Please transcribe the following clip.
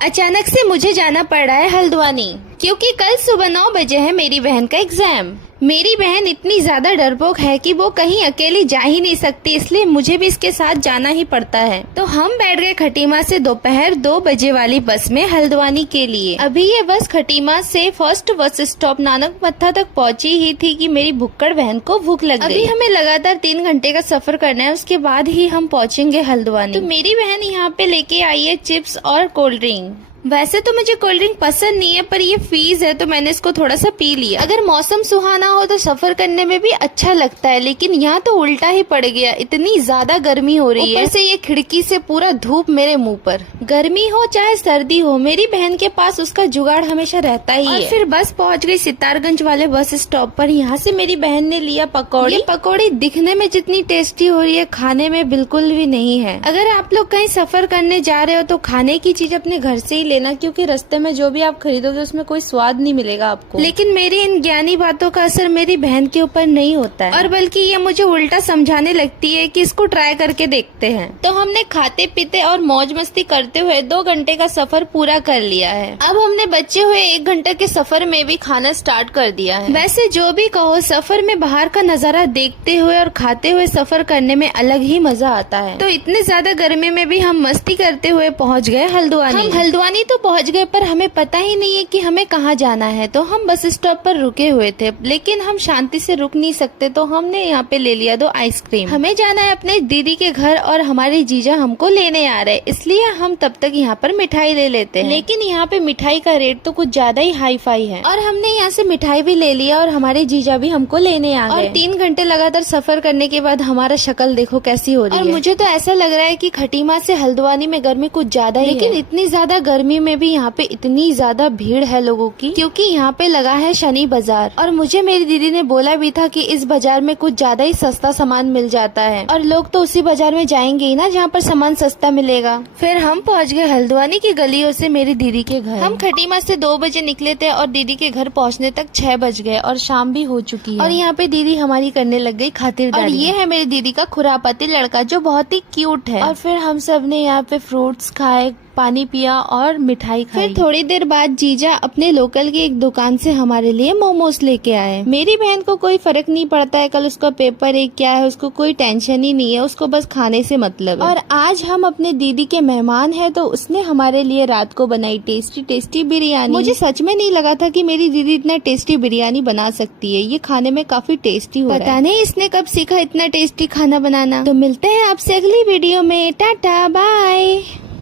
अचानक से मुझे जाना पड़ रहा है हल्द्वानी, क्योंकि कल सुबह 9 बजे है मेरी बहन का एग्जाम। मेरी बहन इतनी ज्यादा डरपोक है कि वो कहीं अकेली जा ही नहीं सकती, इसलिए मुझे भी इसके साथ जाना ही पड़ता है। तो हम बैठ गए खटीमा से दोपहर 2 बजे वाली बस में हल्द्वानी के लिए। अभी ये बस खटीमा से फर्स्ट बस स्टॉप नानकमत्ता तक पहुंची ही थी कि मेरी भुक्कड़ बहन को भूख लग गई। अभी हमें लगातार 3 घंटे का सफर करना है, उसके बाद ही हम पहुंचेंगे हल्द्वानी। तो मेरी बहन यहाँ पे लेके आई है चिप्स और कोल्ड ड्रिंक। वैसे तो मुझे कोल्ड ड्रिंक पसंद नहीं है, पर ये फीस है तो मैंने इसको थोड़ा सा पी लिया। अगर मौसम सुहाना हो तो सफर करने में भी अच्छा लगता है, लेकिन यहाँ तो उल्टा ही पड़ गया, इतनी ज्यादा गर्मी हो रही है। ऊपर से ये खिड़की से पूरा धूप मेरे मुंह पर। गर्मी हो चाहे सर्दी हो, मेरी बहन के पास उसका जुगाड़ हमेशा रहता ही है। फिर बस पहुँच गई सितारगंज वाले बस स्टॉप पर। यहाँ से मेरी बहन ने लिया पकौड़ी। ये पकौड़ी दिखने में जितनी टेस्टी हो रही है, खाने में बिल्कुल भी नहीं है। अगर आप लोग कहीं सफर करने जा रहे हो तो खाने की चीज अपने घर से ही लेना, क्योंकि रास्ते में जो भी आप खरीदोगे उसमें कोई स्वाद नहीं मिलेगा आपको। लेकिन मेरी इन ज्ञानी बातों का असर मेरी बहन के ऊपर नहीं होता है, और बल्कि ये मुझे उल्टा समझाने लगती है कि इसको ट्राई करके देखते हैं। तो हमने खाते पीते और मौज मस्ती करते हुए 2 घंटे का सफर पूरा कर लिया है। अब हमने बचे हुए 1 घंटे के सफर में भी खाना स्टार्ट कर दिया है। वैसे जो भी कहो, सफर में बाहर का नजारा देखते हुए और खाते हुए सफर करने में अलग ही मजा आता है। तो इतने ज्यादा गर्मी में भी हम मस्ती करते हुए पहुँच गए हल्द्वानी। हम हल्द्वानी तो पहुँच गए, पर हमें पता ही नहीं है कि हमें कहाँ जाना है। तो हम बस स्टॉप पर रुके हुए थे, लेकिन हम शांति से रुक नहीं सकते, तो हमने यहाँ पे ले लिया 2 आइसक्रीम। हमें जाना है अपने दीदी के घर और हमारे जीजा हमको लेने आ रहे, इसलिए हम तब तक यहाँ पर मिठाई ले लेते हैं। लेकिन यहाँ पे मिठाई का रेट तो कुछ ज्यादा ही हाई फाई है, और हमने यहाँ से मिठाई भी ले लिया और हमारे जीजा भी हमको लेने आ गए। और 3 घंटे लगातार सफर करने के बाद हमारा शक्ल देखो कैसी हो रही है। और मुझे तो ऐसा लग रहा है कि खटीमा से हल्द्वानी में गर्मी कुछ ज्यादा ही है। लेकिन इतनी ज्यादा गर्मी में भी यहाँ पे इतनी ज्यादा भीड़ है लोगों की, क्योंकि यहाँ पे लगा है शनि बाजार। और मुझे मेरी दीदी ने बोला भी था कि इस बाजार में कुछ ज्यादा ही सस्ता सामान मिल जाता है, और लोग तो उसी बाजार में जाएंगे ही ना जहाँ पर सामान सस्ता मिलेगा। फिर हम पहुँच गए हल्द्वानी की गलियों से मेरी दीदी के घर। हम खटीमा से 2 बजे निकले थे और दीदी के घर पहुँचने तक 6 बज गए और शाम भी हो चुकी है। और यहाँ पे दीदी हमारी करने लग गई खातिरदारी। और ये है मेरी दीदी का खुरापति लड़का, जो बहुत ही क्यूट है। और फिर हम सब ने यहाँ पे फ्रूट्स खाए, पानी पिया और मिठाई खाई। फिर थोड़ी देर बाद जीजा अपने लोकल की एक दुकान से हमारे लिए मोमोज लेके आए। मेरी बहन को कोई फर्क नहीं पड़ता है कल उसका पेपर है क्या है, उसको कोई टेंशन ही नहीं है, उसको बस खाने से मतलब है। और आज हम अपने दीदी के मेहमान हैं, तो उसने हमारे लिए रात को बनाई टेस्टी टेस्टी बिरयानी। मुझे सच में नहीं लगा था कि मेरी दीदी इतना टेस्टी बिरयानी बना सकती है। ये खाने में काफी टेस्टी हो रहा है। पता नहीं इसने कब सीखा इतना टेस्टी खाना बनाना। तो मिलते हैं आपसे अगली वीडियो में। Tata bye.